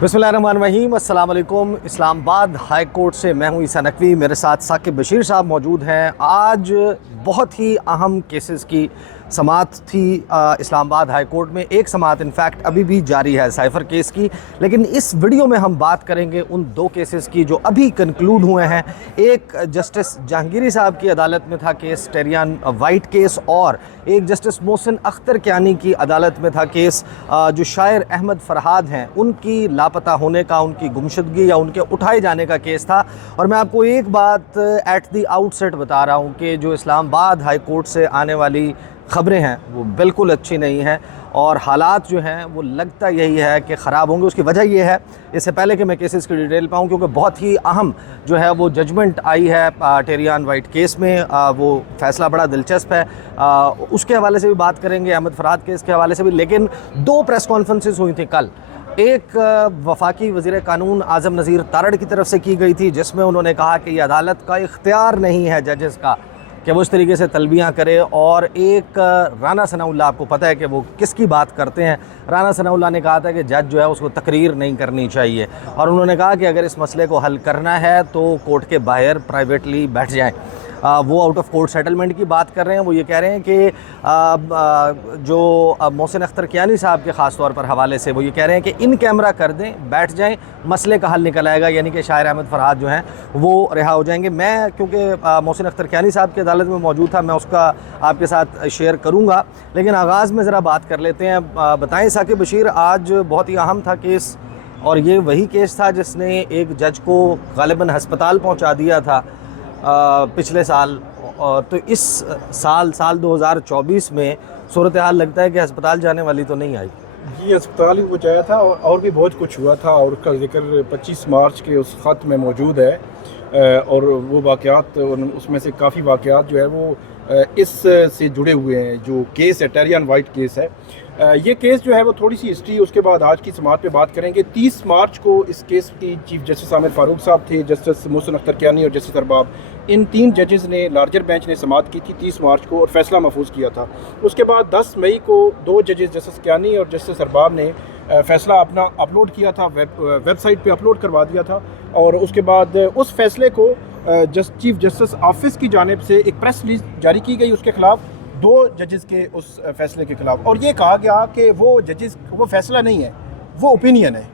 बिस्मिल्लाहिर्रहमानिर्रहीम, अस्सलाम वालेकुम। इस्लामाबाद हाई कोर्ट से मैं हूं ईसा नकवी, मेरे साथ साकिब बशीर साहब मौजूद हैं। आज बहुत ही अहम केसेस की समाअत थी इस्लामाबाद हाई कोर्ट में। एक समाअत इनफैक्ट अभी भी जारी है साइफ़र केस की, लेकिन इस वीडियो में हम बात करेंगे उन दो केसेस की जो अभी कंक्लूड हुए हैं। एक जस्टिस जहांगीरी साहब की अदालत में था केस, टेरियान वाइट केस, और एक जस्टिस मोहसिन अख्तर कियानी की अदालत में था केस जो शायर अहमद फरहाद हैं उनकी लापता होने का, उनकी गुमशुदगी या उनके उठाए जाने का केस था। और मैं आपको एक बात एट द आउटसेट बता रहा हूँ कि जो इस्लामाबाद हाई कोर्ट से आने वाली ख़बरें हैं वो बिल्कुल अच्छी नहीं हैं, और हालात जो हैं वो लगता यही है कि ख़राब होंगे। उसकी वजह ये है, इससे पहले कि मैं केसेस की डिटेल पाऊँ, क्योंकि बहुत ही अहम जो है वो जजमेंट आई है टेरियान वाइट केस में। वो फ़ैसला बड़ा दिलचस्प है, उसके हवाले से भी बात करेंगे, अहमद फरहाद केस के हवाले से भी। लेकिन दो प्रेस कॉन्फ्रेंसेस हुई थी कल। एक वफाकी वज़ीर कानून आज़म नज़ीर तारड़ की तरफ से की गई थी, जिसमें उन्होंने कहा कि ये अदालत का इख्तियार नहीं है जजेस का कि वो इस तरीके से तलबियाँ करे। और एक राना सनाउल्लाह, आपको पता है कि वो किसकी बात करते हैं, राना सनाउल्लाह ने कहा था कि जज जो है उसको तकरीर नहीं करनी चाहिए, और उन्होंने कहा कि अगर इस मसले को हल करना है तो कोर्ट के बाहर प्राइवेटली बैठ जाएँ। वो आउट ऑफ कोर्ट सेटलमेंट की बात कर रहे हैं। वो ये कह रहे हैं कि जो मोहसिन अख्तर कियानी साहब के ख़ास तौर पर हवाले से वो ये कह रहे हैं कि इन कैमरा कर दें, बैठ जाएं, मसले का हल निकल आएगा, यानी कि शायर अहमद फरहाद जो हैं वो रिहा हो जाएंगे। मैं क्योंकि मोहसिन अख्तर कियानी साहब की अदालत में मौजूद था, मैं उसका आपके साथ शेयर करूँगा, लेकिन आगाज़ में ज़रा बात कर लेते हैं। बताएँ साकिब बशीर, आज बहुत ही अहम था केस, और ये वही केस था जिसने एक जज को गालिबन हस्पताल पहुँचा दिया था पिछले साल। तो इस साल 2024 में सूरत हाल लगता है कि अस्पताल जाने वाली तो नहीं आई। जी, अस्पताल ही पहुँचाया था, और भी बहुत कुछ हुआ था, और उसका जिक्र 25 मार्च के उस ख़त में मौजूद है। और वो वाक़यात, उसमें से काफ़ी वाक़यात जो है वो इस से जुड़े हुए हैं। जो केस है, टेरियान वाइट केस है, ये केस जो है वो थोड़ी सी हिस्ट्री, उसके बाद आज की समाअत पे बात करेंगे। 30 मार्च को इस केस की चीफ जस्टिस आमिर फारूक साहब थे, जस्टिस मोहसिन अख्तर कियानी और जस्टिस अरबाब, इन तीन जजेस ने, लार्जर बेंच ने समाअत की थी 30 मार्च को, और फैसला महफूज किया था। उसके बाद 10 मई को दो जजेस, जस्टिस कियानी और जस्टिस अरबाब ने फ़ैसला अपना अपलोड किया था, वेबसाइट पे अपलोड करवा दिया था। और उसके बाद उस फैसले को चीफ जस्टिस ऑफिस की जानिब से एक प्रेस रिलीज जारी की गई उसके ख़िलाफ़, दो जजेस के उस फैसले के ख़िलाफ़। और ये कहा गया कि वो जजेस, वो फैसला नहीं है, वो ओपिनियन है।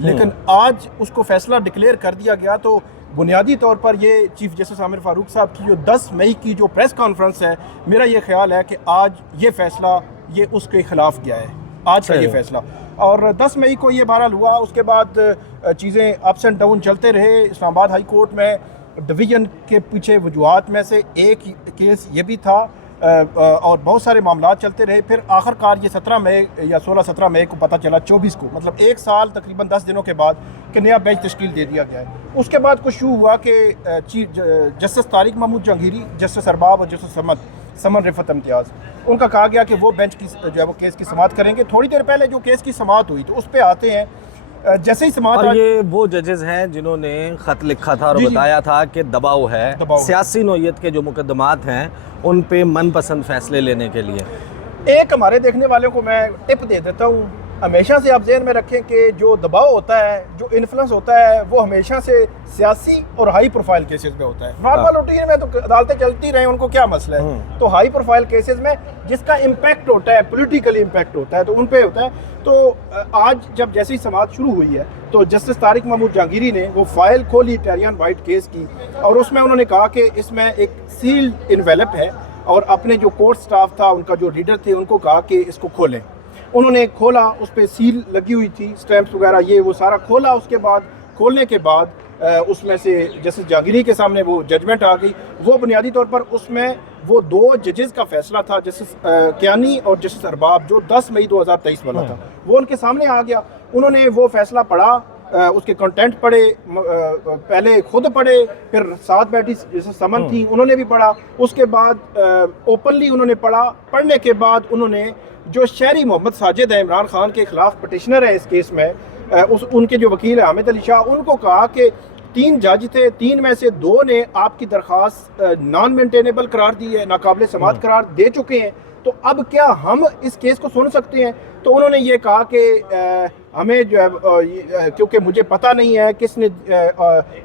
लेकिन आज उसको फैसला डिक्लेयर कर दिया गया। तो बुनियादी तौर पर ये चीफ जस्टिस आमिर फारूक साहब की जो 10 मई की जो प्रेस कॉन्फ्रेंस है, मेरा ये ख्याल है कि आज ये फ़ैसला ये उसके ख़िलाफ़ गया है, आज का ये फ़ैसला। और 10 मई को ये बहरहाल हुआ। उसके बाद चीज़ें अप्स एंड डाउन चलते रहे। इस्लामाबाद हाई कोर्ट में डिवीज़न के पीछे वजूहात में से एक केस ये भी था, और बहुत सारे मामला चलते रहे। फिर आखिरकार ये 17 मई या 16-17 मई को पता चला, 24 को, मतलब एक साल तकरीबन 10 दिनों के बाद, कि नया बेंच तश्कील दे दिया गया है। उसके बाद कुछ शुरू हुआ कि chief justice Tariq Mahmood Jahangiri, justice Arbab और जस्टिस समन रिफत इम्तियाज़, उनका कहा गया कि वो बेंच की जो है वो केस की समाअत करेंगे। थोड़ी देर पहले जो केस की समाअत हुई, तो उस पर आते हैं। जैसे ही समाअत, और ये वो जजेस हैं जिन्होंने ख़त लिखा था और बताया था कि दबाव है, सियासी नौयत के जो मुकदमात हैं उन पे मनपसंद फ़ैसले लेने के लिए। एक हमारे देखने वालों को मैं टिप दे देता हूँ, हमेशा से आप ज़हन में रखें कि जो दबाव होता है, जो इन्फ्लुएंस होता है, वो हमेशा से सियासी और हाई प्रोफाइल केसेस में होता है। नॉर्मल रूटीन में तो अदालतें चलती रहे, उनको क्या मसला है। तो हाई प्रोफाइल केसेस में जिसका इम्पैक्ट होता है, पॉलिटिकली इम्पैक्ट होता है, तो उन पे होता है। तो आज जब जैसे ही समाअत शुरू हुई है, तो जस्टिस तारिक महमूद जहांगीरी ने वो फाइल खोली टेरियान वाइट केस की, और उसमें उन्होंने कहा कि इसमें एक सील्ड इन्वेलप है, और अपने जो कोर्ट स्टाफ था, उनका जो रीडर थे, उनको कहा कि इसको खोलें। उन्होंने खोला, उस पर सील लगी हुई थी, स्टैंप्स वगैरह, ये वो सारा खोला। उसके बाद, खोलने के बाद उसमें से जस्टिस जहांगीरी के सामने वो जजमेंट आ गई। वो बुनियादी तौर पर उसमें वो दो जजेस का फैसला था, जस्टिस कियानी और जस्टिस अरबाब, जो 10 मई 2023 वाला था, वो उनके सामने आ गया। उन्होंने वो फैसला पढ़ा, उसके कंटेंट पढ़े, पहले खुद पढ़े, फिर साथ बैठी जैसे समन थी, उन्होंने भी पढ़ा। उसके बाद ओपनली उन्होंने पढ़ा। पढ़ने के बाद उन्होंने जो शहरी मोहम्मद साजिद है, इमरान खान के खिलाफ पटिशनर है इस केस में, उनके जो वकील है हामिद अली शाह, उनको कहा कि 3 जज थे, 3 में से 2 ने आपकी दरख्वास्त नॉन मेंटेनेबल करार दी है, नाकाबिल समाअत करार दे चुके हैं, तो अब क्या हम इस केस को सुन सकते हैं? तो उन्होंने ये कहा कि हमें जो है क्योंकि मुझे पता नहीं है किसने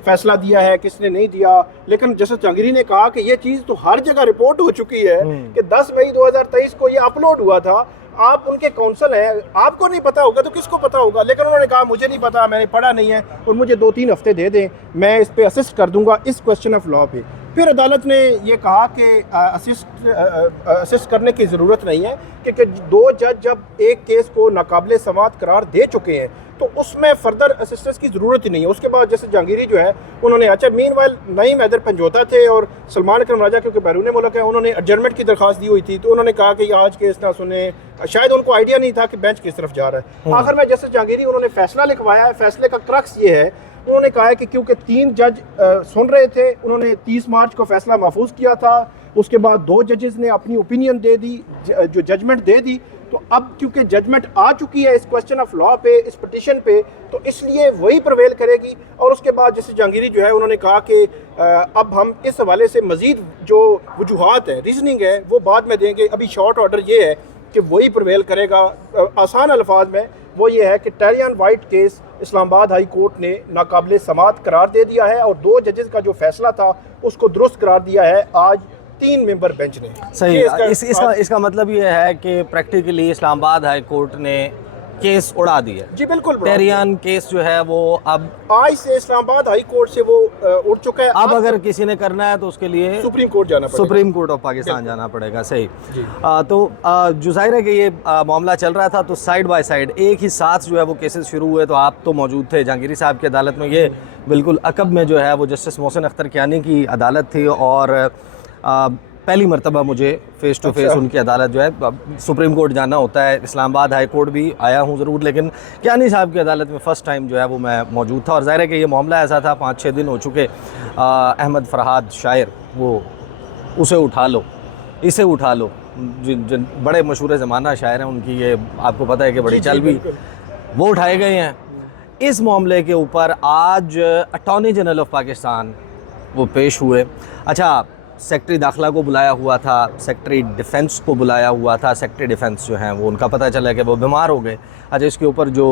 फैसला दिया है किसने नहीं दिया, लेकिन जस्टिस जहांगीरी ने कहा कि ये चीज़ तो हर जगह रिपोर्ट हो चुकी है कि 10 मई 2023 को ये अपलोड हुआ था, आप उनके काउंसिल हैं, आपको नहीं पता होगा तो किसको पता होगा? लेकिन उन्होंने कहा मुझे नहीं पता, मैंने पढ़ा नहीं है और मुझे 2-3 हफ्ते दे दें, मैं इस पर असिस्ट कर दूंगा इस क्वेश्चन ऑफ लॉ पे। फिर अदालत ने ये कहा कि असिस्ट करने की ज़रूरत नहीं है, क्योंकि 2 जज जब एक केस को नाकाबिले समाअत करार दे चुके हैं तो उसमें फर्दर असिस्टेंस की ज़रूरत ही नहीं है। उसके बाद जैसे जहांगीरी जो है उन्होंने, अच्छा मीनवाइल नईम हैदर पंजोता थे और सलमान अकरम राजा क्योंकि बैरून मुल्क है, उन्होंने एडजर्नमेंट की दरख्वास्त दी हुई थी, तो उन्होंने कहा कि आज केस ना सुने, शायद उनको आइडिया नहीं था कि बेंच किस तरफ जा रहा है। आखिर में जस्टिस जहांगीरी उन्होंने फैसला लिखवाया है। फैसले का क्रक्स ये है, उन्होंने कहा है कि क्योंकि 3 जज सुन रहे थे, उन्होंने 30 मार्च को फैसला महफूज किया था, उसके बाद 2 जजेस ने अपनी ओपिनियन दे दी, जो जजमेंट दे दी, तो अब क्योंकि जजमेंट आ चुकी है इस क्वेश्चन ऑफ लॉ पे, इस पिटिशन पे, तो इसलिए वही प्रवेल करेगी। और उसके बाद जैसे जहांगीरी जो है उन्होंने कहा कि अब हम इस हवाले से मज़ीद जो वजूहात है, रीजनिंग है, वो बाद में देंगे, अभी शॉर्ट ऑर्डर ये है कि वही प्रवेल करेगा। आसान अल्फाज में वो ये है कि Tyrian White case Islamabad high court ने नाकाबिले समाअत करार दे दिया है और 2 जजेस का जो फैसला था उसको दुरुस्त करार दिया है आज 3 मेंबर बेंच ने। सही, इसका मतलब ये है कि प्रैक्टिकली इस्लामाबाद हाई कोर्ट ने केस उड़ा दिया। जी बिल्कुल, टेरियन केस जो है वो अब आज से इस्लामाबाद हाई कोर्ट से वो उड़ चुका है। अब अगर किसी ने करना है तो उसके लिए सुप्रीम कोर्ट जाना पड़ेगा, सुप्रीम कोर्ट ऑफ पाकिस्तान जाना पड़ेगा। सही। तो जो जाहिर है कि ये मामला चल रहा था, तो साइड बाय साइड एक ही साथ जो है वो केसेस शुरू हुए, तो आप तो मौजूद थे जहांगीरी साहब की अदालत में। ये बिल्कुल अकब में जो है वो जस्टिस मोहसिन अख्तर कियानी की अदालत थी और पहली मरतबा मुझे फ़ेस टू फेस उनकी अदालत जो है, सुप्रीम कोर्ट जाना होता है, इस्लामाबाद हाई कोर्ट भी आया हूँ ज़रूर, लेकिन कियानी साहब की अदालत में फ़र्स्ट टाइम जो है वो मैं मौजूद था। और ज़ाहिर है कि ये मामला ऐसा था, 5-6 दिन हो चुके, अहमद फ़रहाद शायर, वो उसे उठा लो, इसे उठा लो, जिन बड़े मशहूर ज़माना शायर हैं उनकी, ये आपको पता है कि बड़ी चल भी, वो उठाए गए हैं। इस मामले के ऊपर आज अटॉर्नी जनरल ऑफ पाकिस्तान वो पेश हुए। अच्छा, सेक्रेटरी दाखिला को बुलाया हुआ था, सेक्रेटरी डिफेंस को बुलाया हुआ था। सेक्रेटरी डिफेंस जो हैं वो, उनका पता चला कि वो बीमार हो गए। अच्छा, इसके ऊपर जो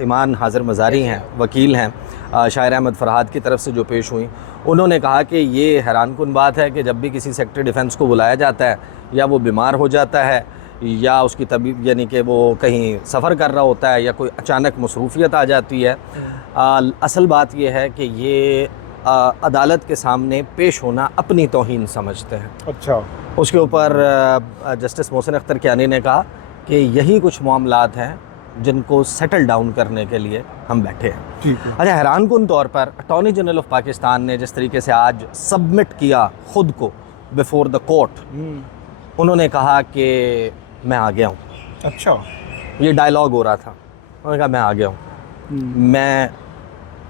ईमान हाजिर मज़ारी हैं, वकील हैं, शायर अहमद फ़रहाद की तरफ से जो पेश हुई, उन्होंने कहा कि ये हैरानकुन बात है कि जब भी किसी सेक्रेटरी डिफेंस को बुलाया जाता है, या वो बीमार हो जाता है, या उसकी तबीयत, यानी कि वो कहीं सफ़र कर रहा होता है, या कोई अचानक मसरूफियत आ जाती है, असल बात यह है कि ये अदालत के सामने पेश होना अपनी तौहीन समझते हैं। अच्छा, उसके ऊपर जस्टिस मोहसिन अख्तर कियानी ने कहा कि यही कुछ मामलात हैं जिनको सेटल डाउन करने के लिए हम बैठे हैं। अच्छा, हैरानकुन तौर पर अटॉर्नी जनरल ऑफ पाकिस्तान ने जिस तरीके से आज सबमिट किया ख़ुद को बिफोर द कोर्ट, उन्होंने कहा कि मैं आ गया हूँ। अच्छा, ये डायलॉग हो रहा था, उन्होंने कहा मैं आ गया हूँ, मैं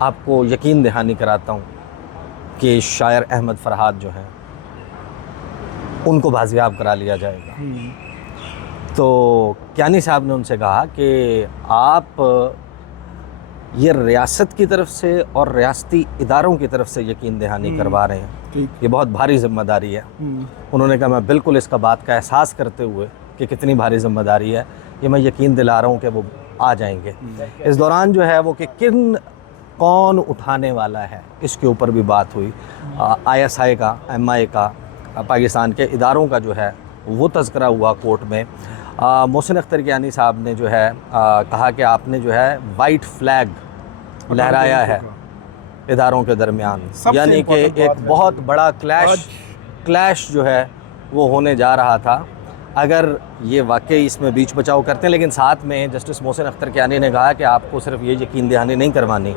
आपको यकीन दहानी कराता हूँ कि शायर अहमद फ़रहाद जो हैं उनको बाजियाब करा लिया जाएगा। तो कियानी साहब ने उनसे कहा कि आप ये रियासत की तरफ से और रियासती इदारों की तरफ से यकीन दहानी करवा रहे हैं, ये बहुत भारी ज़िम्मेदारी है। उन्होंने कहा मैं बिल्कुल इसका बात का एहसास करते हुए कि कितनी भारी ज़िम्मेदारी है, ये मैं यकीन दिला रहा हूँ कि वो आ जाएंगे। इस दौरान जो है वो कि कौन उठाने वाला है, इसके ऊपर भी बात हुई। ISI का, MI का, पाकिस्तान के इदारों का जो है वो तज़किरा हुआ कोर्ट में। मोहसिन अख्तर कियानी साहब ने जो है कहा कि आपने जो है वाइट फ्लैग लहराया है इदारों के दरमियान, यानी कि एक बहुत बड़ा क्लैश जो है वो होने जा रहा था। अगर ये वाकई इसमें बीच बचाव करते हैं, लेकिन साथ में जस्टिस मोहसिन अख्तर कियानी ने कहा कि आपको सिर्फ ये यकीन दहानी नहीं करवानी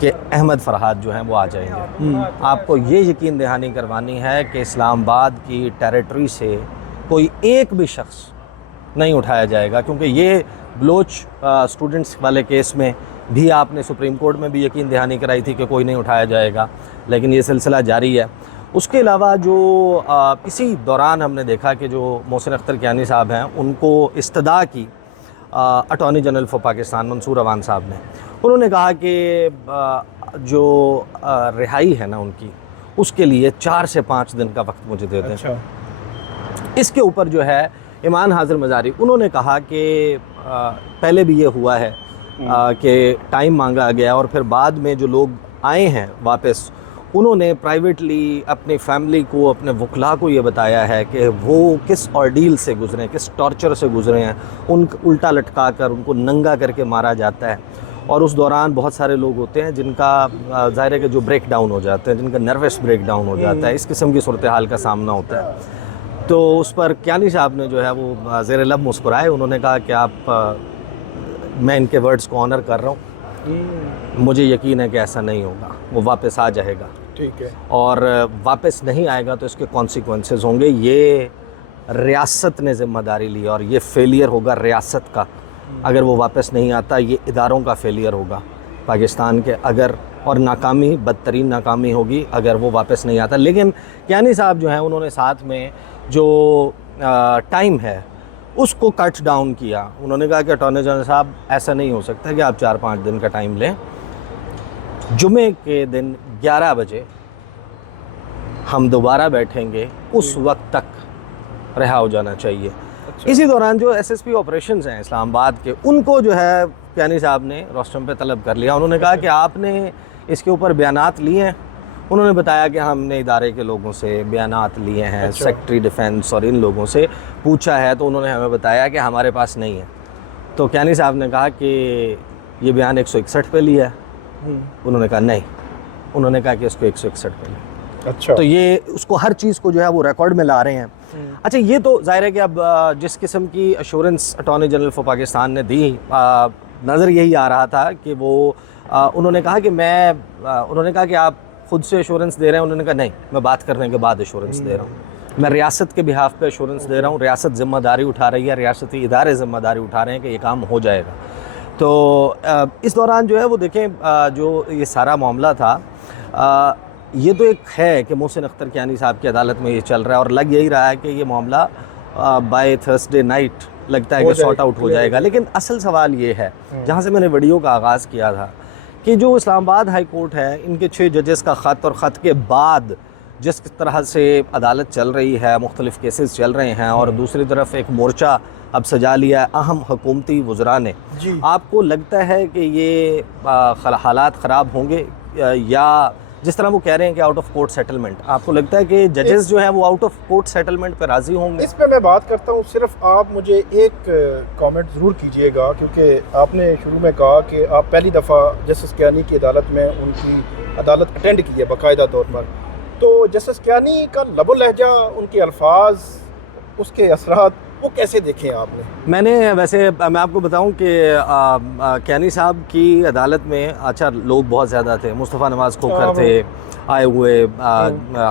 कि अहमद फ़रहाद जो हैं वो आ जाएंगे, आपको ये यकीन दहानी करवानी है कि इस्लामाबाद की टेरिटरी से कोई एक भी शख्स नहीं उठाया जाएगा, क्योंकि ये बलोच स्टूडेंट्स वाले केस में भी आपने सुप्रीम कोर्ट में भी यकीन दहानी कराई थी कि कोई नहीं उठाया जाएगा, लेकिन ये सिलसिला जारी है। उसके अलावा जो इसी दौरान हमने देखा कि जो मोहसिन अख्तर कियानी साहब हैं उनको इस्तदा की attorney general for Pakistan Mansoor Awan साहब ने, उन्होंने कहा कि जो रिहाई है ना उनकी, उसके लिए 4 से 5 दिन का वक्त मुझे दे दें। अच्छा। इसके ऊपर जो है ईमान हाजिर मज़ारी उन्होंने कहा कि पहले भी ये हुआ है कि टाइम मांगा गया और फिर बाद में जो लोग आए हैं वापस, उन्होंने प्राइवेटली अपनी फैमिली को, अपने वकला को ये बताया है कि वो किस ऑर्डील से गुजरे हैं, किस टॉर्चर से गुजरे हैं। उल्टा लटका कर उनको नंगा करके मारा जाता है और उस दौरान बहुत सारे लोग होते हैं जिनका ज़ाहिर है कि जो ब्रेक डाउन हो जाते हैं, जिनका नर्वस ब्रेक डाउन हो जाता है, इस किस्म की सूरत हाल का सामना होता है। तो उस पर कियानी साहब ने जो है वो ज़ेर लब मुस्कुराए। उन्होंने कहा कि मैं इनके वर्ड्स को ऑनर कर रहा हूँ, मुझे यकीन है कि ऐसा नहीं होगा, वो वापस आ जाएगा। ठीक है। और वापस नहीं आएगा तो इसके कॉन्सिक्वेंसेस होंगे। ये रियासत ने ज़िम्मेदारी ली और ये फेलियर होगा रियासत का अगर वो वापस नहीं आता। ये इदारों का फेलियर होगा पाकिस्तान के अगर, और नाकामी, बदतरीन नाकामी होगी अगर वो वापस नहीं आता। लेकिन कियानी साहब जो हैं उन्होंने साथ में जो टाइम है उसको कट डाउन किया। उन्होंने कहा कि अटॉर्नी जनरल साहब ऐसा नहीं हो सकता कि आप 4-5 दिन का टाइम लें, जुमे के दिन 11 बजे हम दोबारा बैठेंगे, उस वक्त तक रिहा हो जाना चाहिए। इसी दौरान जो एसएसपी ऑपरेशंस हैं इस्लामाबाद के, उनको जो है कियानी साहब ने रोस्टम पे तलब कर लिया। उन्होंने कहा कि आपने इसके ऊपर बयानात लिए हैं। उन्होंने बताया कि हमने इदारे के लोगों से बयानात लिए हैं, सेक्रेटरी डिफेंस और इन लोगों से पूछा है, तो उन्होंने हमें बताया कि हमारे पास नहीं है। तो कियानी साहब ने कहा कि ये बयान 161 पे लिया है। उन्होंने कहा नहीं, उन्होंने कहा कि इसको 161 पे लिया। अच्छा, तो ये उसको हर चीज़ को जो है वो रिकॉर्ड में ला रहे हैं। अच्छा, ये तो जाहिर है कि अब जिस किस्म की assurance attorney general for Pakistan ने दी, नज़र यही आ रहा था कि वो उन्होंने कहा कि उन्होंने कहा कि आप खुद से एश्योरेंस दे रहे हैं। उन्होंने कहा नहीं, मैं बात करने के बाद एश्योरेंस दे रहा हूँ, मैं रियासत के बिहाफ पे एश्योरेंस दे रहा हूँ। रियासत ज़िम्मेदारी उठा रही है, रियासती इदारे ज़िम्मेदारी उठा रहे हैं कि ये काम हो जाएगा। तो इस दौरान जो है वो देखें, जो ये सारा मामला था, ये तो एक है कि मोहसिन अख्तर कियानी साहब की अदालत में ये चल रहा है और लग यही रहा है कि ये मामला बाय थर्सडे नाइट लगता है कि सॉर्ट आउट हो जाएगा। लेकिन असल सवाल ये है, जहाँ से मैंने वीडियो का आगाज़ किया था, कि जो इस्लामाबाद हाई कोर्ट है, इनके 6 जजेस का ख़त और ख़त के बाद जिस तरह से अदालत चल रही है, मुख्तलिफ़ केसेस चल रहे हैं, और दूसरी तरफ एक मोर्चा अब सजा लिया है अहम हुकूमती वज़रा ने, आपको लगता है कि ये हालात ख़राब होंगे, या जिस तरह वो कह रहे हैं कि आउट ऑफ कोर्ट सेटलमेंट, आपको लगता है कि जजेस जो है वो आउट ऑफ कोर्ट सेटलमेंट पर राज़ी होंगे? इस पे मैं बात करता हूँ। सिर्फ आप मुझे एक कमेंट ज़रूर कीजिएगा, क्योंकि आपने शुरू में कहा कि आप पहली दफ़ा जस्टिस कियानी की अदालत में उनकी अदालत अटेंड की है बाकायदा तौर पर। तो जस्टिस कियानी का लबो लहजा, उनके अल्फाज, उसके असरात, वो कैसे देखें आपने? मैंने वैसे मैं आपको बताऊं कि कियानी साहब की अदालत में अच्छा लोग बहुत ज़्यादा थे। मुस्तफ़ा नवाज़ खोखर थे आए हुए,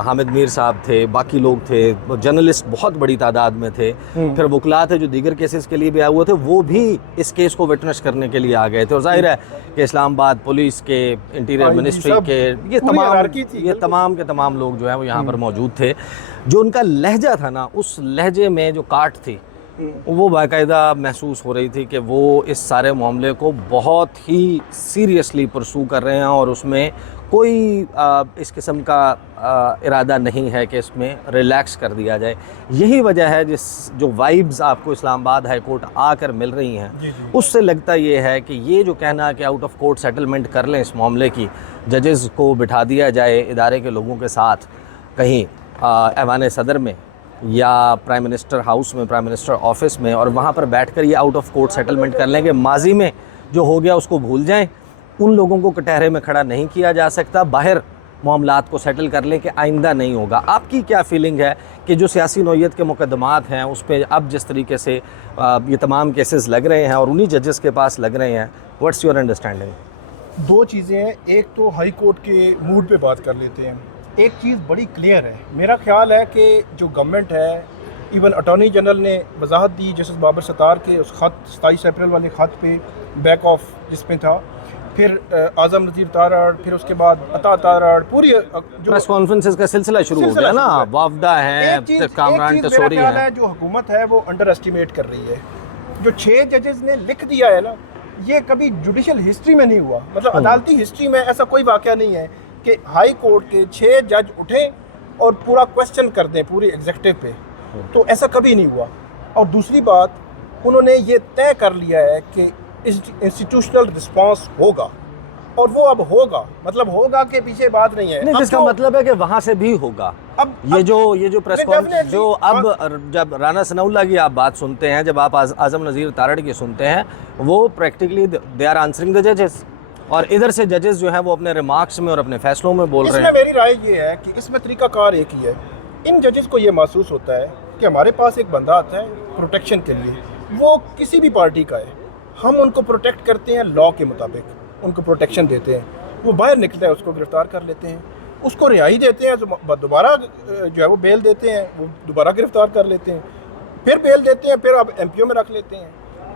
हामिद मीर साहब थे, बाकी लोग थे, जर्नलिस्ट बहुत बड़ी तादाद में थे, फिर वकला थे जो दीगर केसेस के लिए भी आए हुए थे, वो भी इस केस को विटनेस करने के लिए आ गए थे। और जाहिर है कि इस्लामाबाद पुलिस के, इंटीरियर मिनिस्ट्री के, ये तमाम के तमाम लोग जो है वो यहाँ पर मौजूद थे। जो उनका लहजा था ना, उस लहजे में जो काट थी वो बाकायदा महसूस हो रही थी कि वो इस सारे मामले को बहुत ही सीरियसली परसू कर रहे हैं और उसमें कोई इस किस्म का इरादा नहीं है कि इसमें रिलैक्स कर दिया जाए। यही वजह है जो वाइब्स आपको इस्लामाबाद हाई कोर्ट आकर मिल रही हैं, उससे लगता ये है कि ये जो कहना कि आउट ऑफ कोर्ट सेटलमेंट कर लें इस मामले की, जजेस को बिठा दिया जाए इदारे के लोगों के साथ कहीं ऐवान सदर में या प्राइम मिनिस्टर हाउस में, प्राइम मिनिस्टर ऑफिस में, और वहाँ पर बैठकर ये आउट ऑफ कोर्ट सेटलमेंट कर लें कि माजी में जो हो गया उसको भूल जाएं। उन लोगों को कटहरे में खड़ा नहीं किया जा सकता, बाहर मामलात को सेटल कर लें कि आइंदा नहीं होगा। आपकी क्या फीलिंग है कि जो सियासी नौइयत के मुकदमात हैं उस पर अब जिस तरीके से ये तमाम केसेस लग रहे हैं और उन्हीं जजेस के पास लग रहे हैं, व्हाट्स योर अंडरस्टैंडिंग? दो चीज़ें हैं। एक तो हाई कोर्ट के मूड पे बात कर लेते हैं। एक चीज़ बड़ी क्लियर है, मेरा ख्याल है कि जो गवर्नमेंट है, इवन अटॉर्नी जनरल ने वजाहत दी जस्टिस बाबर सत्तार के उस ख़त 27 अप्रैल वाले ख़त पे, बैक ऑफ जिसमें था, फिर आज़म नज़ीर तारड़, फिर उसके बाद अता तारड़, पूरी जो प्रेस कॉन्फ्रेंसेस का सिलसिला शुरू हो गया ना, वाफदा है, कामरान तसोरी है। जो हुकूमत है वो अंडर एस्टिमेट कर रही है। जो 6 जजेस ने लिख दिया है ना, ये कभी जुडिशल हिस्ट्री में नहीं हुआ, मतलब अदालती हिस्ट्री में ऐसा कोई वाक़या नहीं है कि हाई कोर्ट के 6 जज उठें और पूरा क्वेश्चन कर दें पूरी एग्जीक्यूटिव पे तो ऐसा कभी नहीं हुआ। और दूसरी बात, उन्होंने ये तय कर लिया है कि इंस्टीट्यूशनल रिस्पांस होगा, और वो अब होगा, मतलब होगा के पीछे बात नहीं है। नहीं, अब जिसका तो- मतलब है कि वहां से भी होगा। ये जो प्रेस कॉन्फ्रेंस जो अब जब राना सनाउल्लाह की आप बात सुनते हैं, जब आप आजम नज़ीर तारड़ की सुनते हैं, वो practically they are answering the जजेस, और इधर से जजेस जो है वो अपने रिमार्क्स में और अपने फैसलों में बोल रहे इसमें हैं। मेरी राय ये है कि इसमें तरीकाकार एक ही है। इन जजेस को ये महसूस होता है कि हमारे पास एक बंदा आता है प्रोटेक्शन के लिए, वो किसी भी पार्टी का है, हम उनको प्रोटेक्ट करते हैं, लॉ के मुताबिक उनको प्रोटेक्शन देते हैं। वो बाहर निकलता है, उसको गिरफ्तार कर लेते हैं, उसको रिहाई देते हैं, दोबारा जो है वो बेल देते हैं, वो दोबारा गिरफ्तार कर लेते हैं, फिर बेल देते हैं, फिर अब एमपीओ में रख लेते हैं।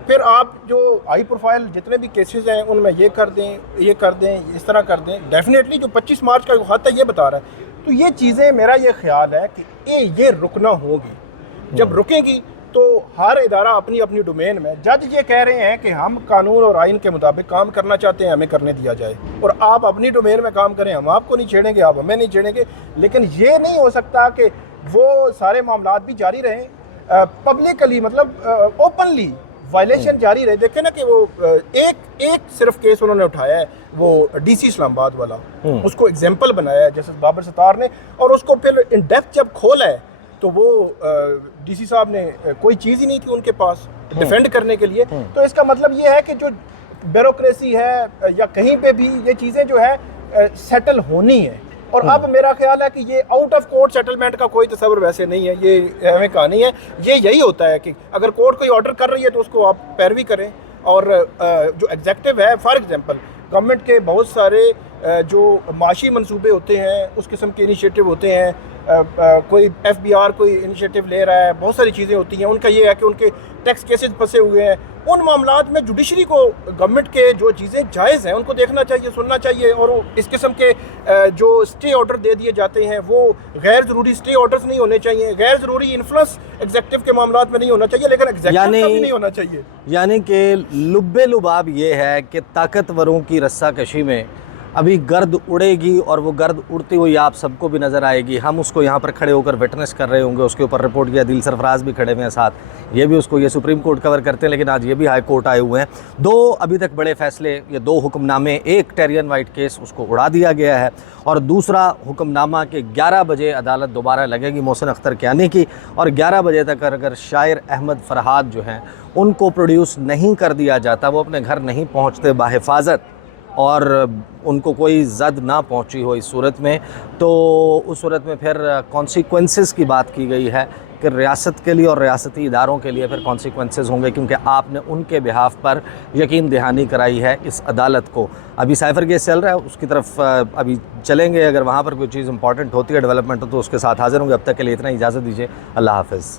फिर आप जो हाई प्रोफाइल जितने भी केसेस हैं उनमें ये कर दें, ये कर दें, इस तरह कर दें। डेफिनेटली जो 25 मार्च का खत है ये बता रहा है। तो ये चीज़ें, मेरा ये ख्याल है कि ये रुकना होगी। जब रुकेगी तो हर इदारा अपनी अपनी डोमेन में, जज ये कह रहे हैं कि हम कानून और आइन के मुताबिक काम करना चाहते हैं, हमें करने दिया जाए, और आप अपनी डोमेन में काम करें, हम आपको नहीं छेड़ेंगे, आप हमें नहीं छेड़ेंगे। लेकिन ये नहीं हो सकता कि वो सारे मामला भी जारी रहें, पब्लिकली, मतलब ओपनली वायलेशन जारी रहे। देखें ना कि वो एक सिर्फ केस उन्होंने उठाया है, वो डीसी इस्लामाबाद वाला, उसको एग्जाम्पल बनाया है जस्टिस बाबर सत्तार ने, और उसको फिर इन डेप्थ जब खोला है तो वो डीसी साहब ने कोई चीज़ ही नहीं थी उनके पास डिफेंड करने के लिए। तो इसका मतलब ये है कि जो ब्यूरोक्रेसी है या कहीं पे भी ये चीज़ें जो है सेटल होनी है। और अब मेरा ख्याल है कि ये आउट ऑफ कोर्ट सेटलमेंट का कोई तस्वर वैसे नहीं है, ये हमें कहानी है। ये यही होता है कि अगर कोर्ट कोई ऑर्डर कर रही है तो उसको आप पैरवी करें। और जो एग्जेक्टिव है, फॉर एग्जांपल गवर्नमेंट के बहुत सारे जो माशी मंसूबे होते हैं, उस किस्म के इनिशिएटिव होते हैं, कोई एफबीआर कोई इनिशिएटिव ले रहा है, बहुत सारी चीज़ें होती हैं। उनका ये है कि उनके टैक्स केसेस फंसे हुए हैं, उन मामलात में जुडिशरी को गवर्नमेंट के जो चीज़ें जायज़ हैं उनको देखना चाहिए, सुनना चाहिए। और इस किस्म के जो स्टे ऑर्डर दे दिए जाते हैं वो गैर ज़रूरी स्टे ऑर्डर्स नहीं होने चाहिए, गैर ज़रूरी इन्फ्लुएंस एग्जेक्टिव के मामलात में नहीं होना चाहिए, लेकिन एग्जेक्टिव का भी नहीं होना चाहिए। यानी कि लुब्बे लुबाब ये है कि ताकतवरों की रस्साकशी में अभी गर्द उड़ेगी, और वो गर्द उड़ती हुई आप सबको भी नज़र आएगी। हम उसको यहाँ पर खड़े होकर विटनेस कर रहे होंगे, उसके ऊपर रिपोर्ट किया, दिल सरफराज भी खड़े हुए हैं साथ, ये भी उसको, ये सुप्रीम कोर्ट कवर करते हैं, लेकिन आज ये भी हाई कोर्ट आए हुए हैं। दो अभी तक बड़े फैसले, ये दो हुक्मनामे, एक टेरियन वाइट केस उसको उड़ा दिया गया है, और दूसरा हुक्मनामा कि 11 बजे अदालत दोबारा लगेगी मोहसिन अख्तर कियानी की, और 11 बजे तक अगर शायर अहमद फरहाद जो हैं उनको प्रोड्यूस नहीं कर दिया जाता, वो अपने घर नहीं पहुँचते बाहिफाजत, और उनको कोई जद ना पहुंची हो इस सूरत में, तो उस सूरत में फिर कॉन्सिक्वेंसेस की बात की गई है कि रियासत के लिए और रियासती इदारों के लिए फिर कॉन्सिक्वेंसेस होंगे, क्योंकि आपने उनके बिहाफ पर यकीन दहानी कराई है इस अदालत को। अभी साइफर केस चल रहा है, उसकी तरफ अभी चलेंगे, अगर वहाँ पर कोई चीज़ इंपॉर्टेंट होती है, डेवलपमेंट हो, तो उसके साथ हाजिर होंगे। अब तक के लिए इतना, इजाज़त दीजिए, अल्लाह हाफ़िज़।